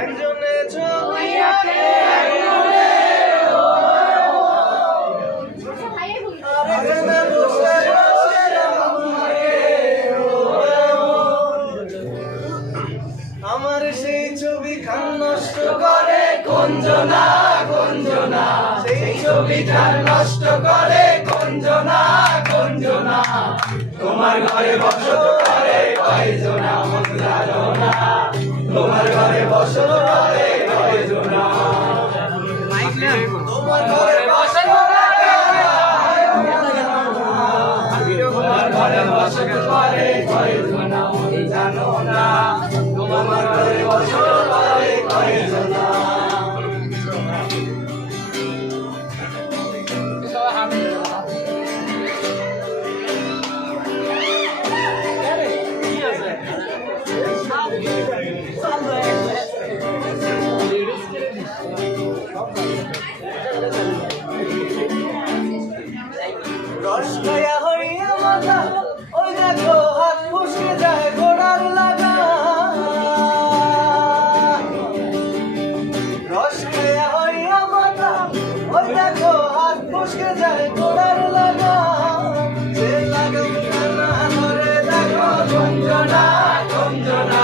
একজনে আমাকে আমার সেই ছবি খান নষ্ট করে। কঞ্জনা কঞ্জনা সেই ছবি খান নষ্ট করে। কঞ্জনা কঞ্জনা তোমার ঘরে বসত করে কয়জনা মন জানো না। তোমার ঘরে বসন করে কয়জনা তোমার। ঘরে বসন তোমার ঘরে বসন করে মন জানো না, তোমার ঘরে রস খায়া হইয়া মাথা, ওই দেখো হাত ফুসকে যায় ঘোড়ার লাগা। রস খায়া হইয়া মাথা, ওই দেখো হাত ফুসকে যায় ঘোড়ার লাগা। সে লাগাম ধরে দেখো, গঞ্জনা গঞ্জনা।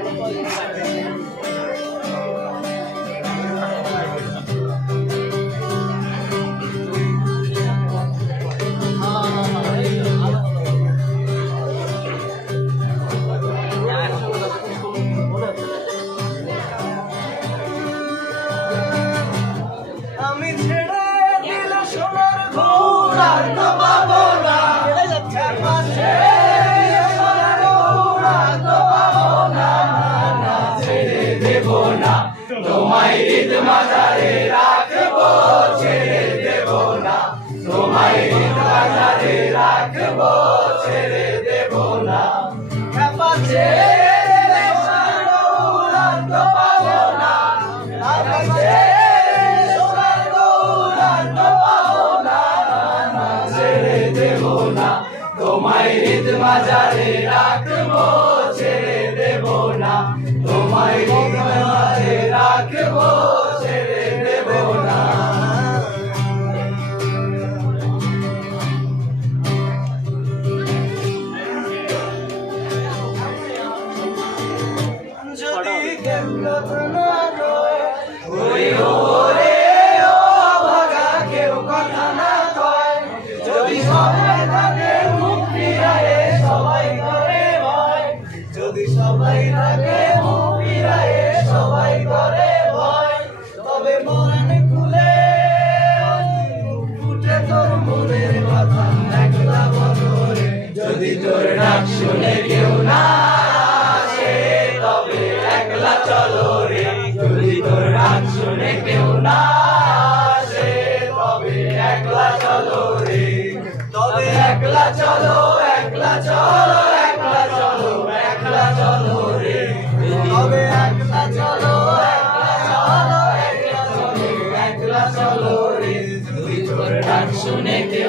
তোমায় ঈদ মাজারে রাখব ছেড়ে দেবো না তোমায় ঈদ মাজারে রাখব ছেড়ে দেবো না তোমায় ঈদ মাজারে রাখব ছেড়ে দেবো না। তোমায় ঈদ মাজারে রাখব ছেড়ে দেবো না। যদি কথা না কয়, ওরে যদি তোর ডাক শুনে কেউ না আসে তবে একলা চলো রে যদি তোর ডাক শুনে কেউ না আসে তবে একলা চলো রে তবে একলা চলো একলা চলো শুনে কেউ